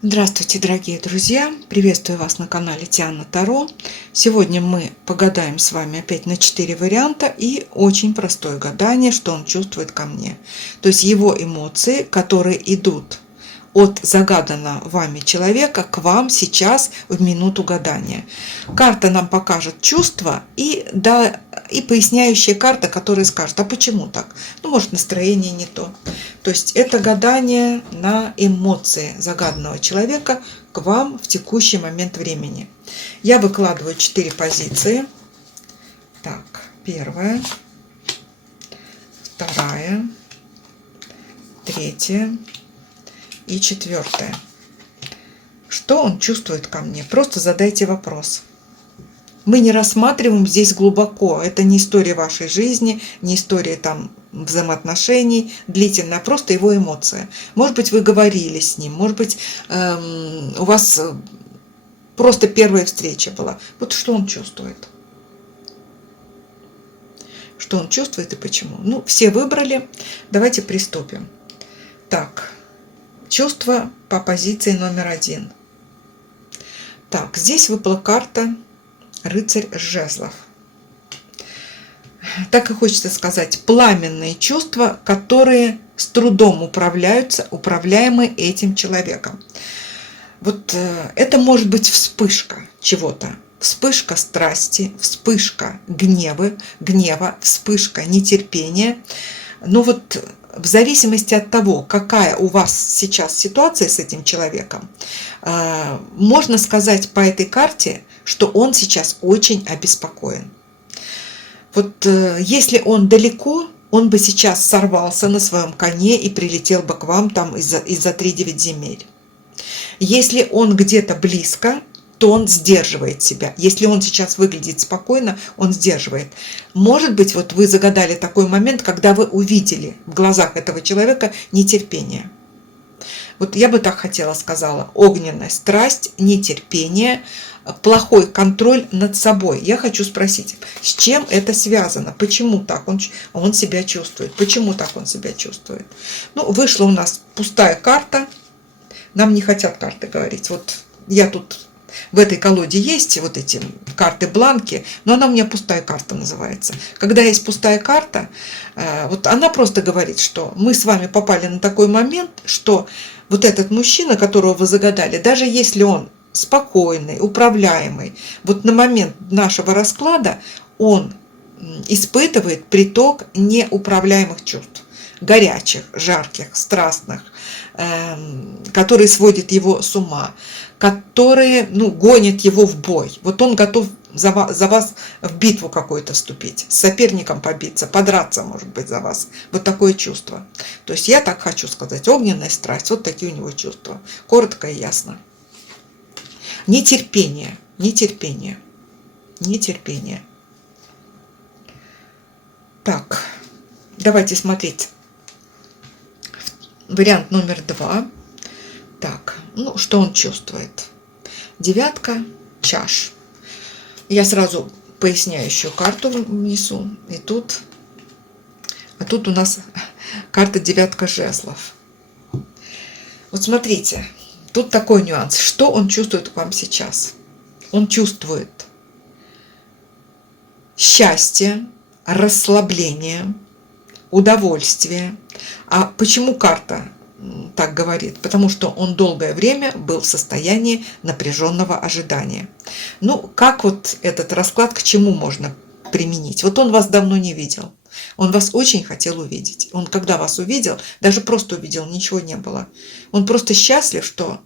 Здравствуйте, дорогие друзья! Приветствую вас на канале Тиана Таро. Сегодня мы погадаем с вами опять на 4 варианта и очень простое гадание, что он чувствует ко мне. То есть его эмоции, которые идут от загаданного вами человека к вам сейчас в минуту гадания. Карта нам покажет чувства и поясняющая карта, которая скажет, а почему так? Ну, может, настроение не то. То есть это гадание на эмоции загаданного человека к вам в текущий момент времени. Я выкладываю 4 позиции. Так, первая, вторая, третья и четвертая. Что он чувствует ко мне? Просто задайте вопрос. Мы не рассматриваем здесь глубоко. Это не история вашей жизни, не история там взаимоотношений длительная, а просто его эмоция. Может быть, вы говорили с ним, может быть, у вас просто первая встреча была. Вот что он чувствует. Что он чувствует и почему. Ну, все выбрали. Давайте приступим. Так, чувство по позиции номер 1. Так, здесь выпала карта Рыцарь жезлов. Так и хочется сказать, пламенные чувства, которые с трудом управляемы этим человеком. Вот это может быть вспышка чего-то. Вспышка страсти, вспышка гнева, вспышка нетерпения. Но вот в зависимости от того, какая у вас сейчас ситуация с этим человеком, можно сказать по этой карте, что он сейчас очень обеспокоен. Вот если он далеко, он бы сейчас сорвался на своем коне и прилетел бы к вам там из-за 3-9 земель. Если он где-то близко, то он сдерживает себя. Если он сейчас выглядит спокойно, он сдерживает. Может быть, вот вы загадали такой момент, когда вы увидели в глазах этого человека нетерпение. Вот я бы так хотела сказала. Огненная страсть, нетерпение, плохой контроль над собой. Я хочу спросить, с чем это связано? Почему так он себя чувствует? Почему так он себя чувствует? Ну, вышла у нас пустая карта. Нам не хотят карты говорить. Вот я тут в этой колоде есть вот эти карты-бланки, но она у меня пустая карта называется. Когда есть пустая карта, вот она просто говорит, что мы с вами попали на такой момент, что вот этот мужчина, которого вы загадали, даже если он спокойный, управляемый, вот на момент нашего расклада он испытывает приток неуправляемых чувств. Горячих, жарких, страстных, которые сводят его с ума, которые гонят его в бой. Вот он готов за вас в битву какую-то вступить, с соперником побиться, подраться, может быть, за вас. Вот такое чувство. То есть я так хочу сказать, огненная страсть, вот такие у него чувства. Коротко и ясно. Нетерпение, нетерпение, нетерпение. Так, давайте смотреть. Вариант номер 2. Так, что он чувствует? 9 чаш. Я сразу поясняющую карту внесу. И тут. А тут у нас карта 9 жезлов. Вот смотрите, тут такой нюанс. Что он чувствует к вам сейчас? Он чувствует счастье, расслабление, удовольствие. А почему карта так говорит? Потому что он долгое время был в состоянии напряженного ожидания. Ну, как вот этот расклад к чему можно применить? Вот он вас давно не видел. Он вас очень хотел увидеть. Он когда вас увидел, даже просто увидел, ничего не было. Он просто счастлив, что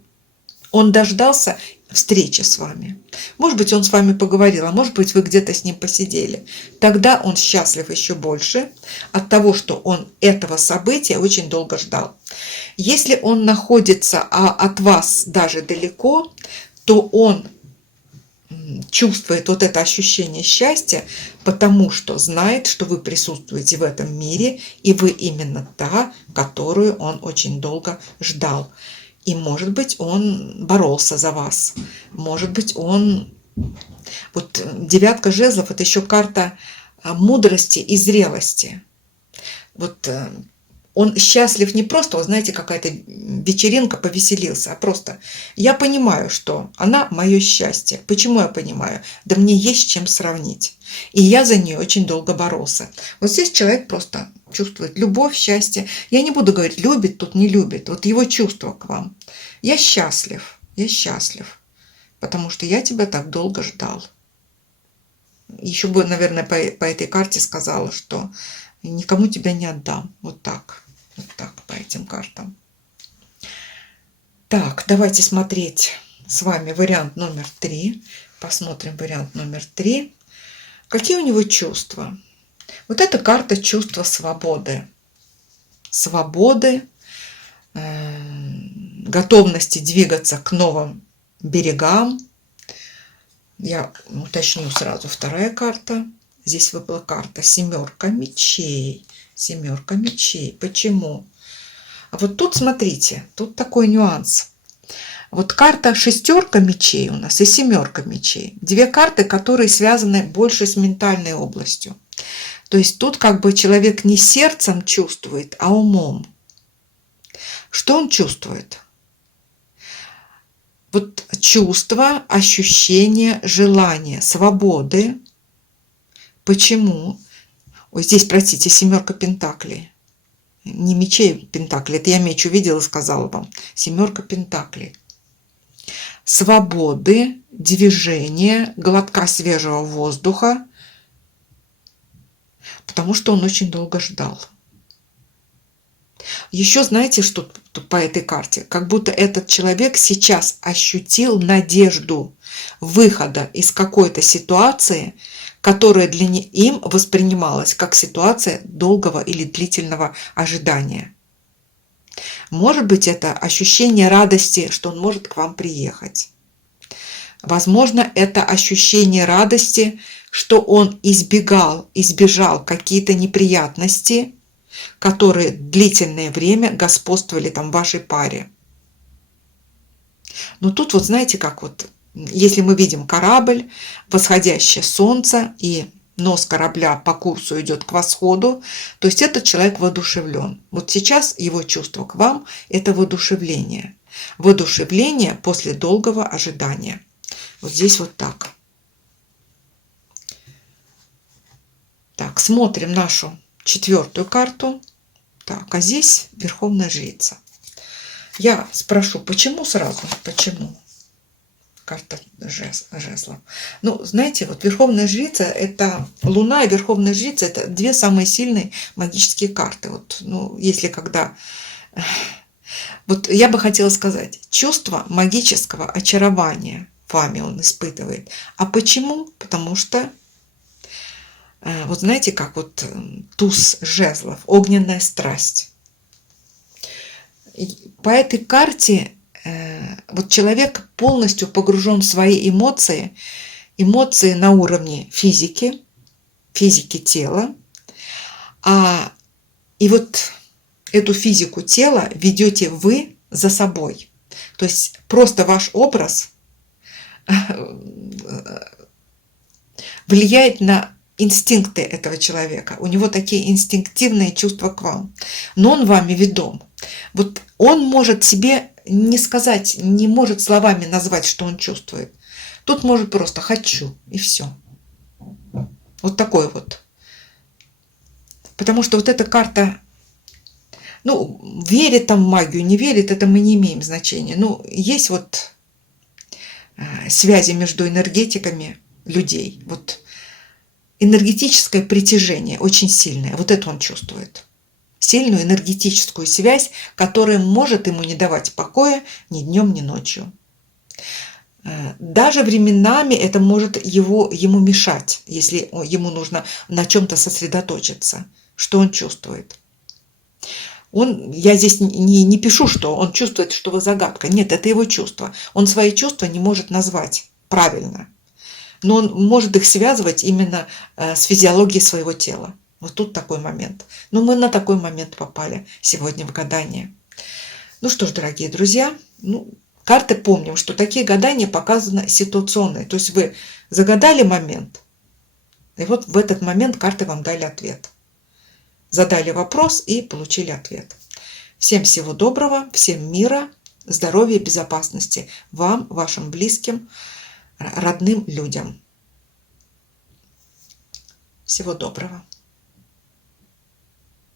он дождался встречи с вами. Может быть, он с вами поговорил, а может быть, вы где-то с ним посидели. Тогда он счастлив еще больше от того, что он этого события очень долго ждал. Если он находится от вас даже далеко, то он чувствует вот это ощущение счастья, потому что знает, что вы присутствуете в этом мире, и вы именно та, которую он очень долго ждал. И, может быть, он боролся за вас. Может быть, он... Вот 9 жезлов – это еще карта мудрости и зрелости. Вот Он счастлив не просто, вот знаете, какая-то вечеринка, повеселился, а просто я понимаю, что она мое счастье. Почему я понимаю? Да мне есть с чем сравнить. И я за нее очень долго боролся. Вот здесь человек просто чувствует любовь, счастье. Я не буду говорить, любит тут, не любит. Вот его чувство к вам. Я счастлив, потому что я тебя так долго ждал. Еще бы, наверное, по этой карте сказала, что никому тебя не отдам. Вот так по этим картам. Так, давайте смотреть с вами вариант номер 3. Посмотрим вариант номер 3. Какие у него чувства? Вот эта карта чувства свободы. Свободы, готовности двигаться к новым берегам. Я уточню сразу, вторая карта. Здесь выпала карта семерка мечей. Семерка мечей. Почему? А вот тут, смотрите, тут такой нюанс. Вот карта шестерка мечей у нас и семерка мечей. Две карты, которые связаны больше с ментальной областью. То есть тут как бы человек не сердцем чувствует, а умом. Что он чувствует? Вот чувство, ощущение, желание, свободы. Почему? Ой, здесь, простите, семерка пентаклей. Не мечей пентаклей, это я меч увидела и сказала вам. Семерка пентаклей. Свободы, движения, глотка свежего воздуха, потому что он очень долго ждал. Еще знаете, что по этой карте? Как будто этот человек сейчас ощутил надежду выхода из какой-то ситуации, которая для им воспринималась как ситуация долгого или длительного ожидания. Может быть, это ощущение радости, что он может к вам приехать. Возможно, это ощущение радости, что он избежал какие-то неприятности, которые длительное время господствовали там в вашей паре. Но тут вот знаете, как вот, если мы видим корабль, восходящее солнце и нос корабля по курсу идет к восходу, то есть этот человек воодушевлен. Вот сейчас его чувство к вам – это воодушевление. Воодушевление после долгого ожидания. Вот здесь вот так. Так, смотрим нашу четвертую карту. Так, а здесь Верховная Жрица. Я спрошу, почему сразу? Почему? Карта жезлов. Ну, знаете, вот Верховная Жрица – это Луна и Верховная Жрица – это две самые сильные магические карты. Вот, ну, если когда… Вот я бы хотела сказать, чувство магического очарования вами он испытывает. А почему? Потому что, вот знаете, как вот туз жезлов, огненная страсть. По этой карте вот человек полностью погружен в свои эмоции, эмоции на уровне физики тела, и вот эту физику тела ведете вы за собой. То есть просто ваш образ влияет на инстинкты этого человека. У него такие инстинктивные чувства к вам. Но он вами ведом. Вот он может себе не сказать, не может словами назвать, что он чувствует. Тут может просто «хочу» и все. Вот такой вот. Потому что вот эта карта, ну, верит там в магию, не верит, это мы не имеем значения. Ну, есть вот связи между энергетиками людей. Вот энергетическое притяжение очень сильное. Вот это он чувствует. Сильную энергетическую связь, которая может ему не давать покоя ни днем, ни ночью. Даже временами это может ему мешать, если ему нужно на чем-то сосредоточиться. Что он чувствует? Я здесь не пишу, что он чувствует, что вы загадка. Нет, это его чувства. Он свои чувства не может назвать правильно. Но он может их связывать именно с физиологией своего тела. Вот тут такой момент. Но мы на такой момент попали сегодня в гадание. Ну что ж, дорогие друзья, карты помним, что такие гадания показаны ситуационные. То есть вы загадали момент, и вот в этот момент карты вам дали ответ. задали вопрос и получили ответ. Всем всего доброго, всем мира, здоровья, безопасности. Вам, вашим близким, родным людям. Всего доброго.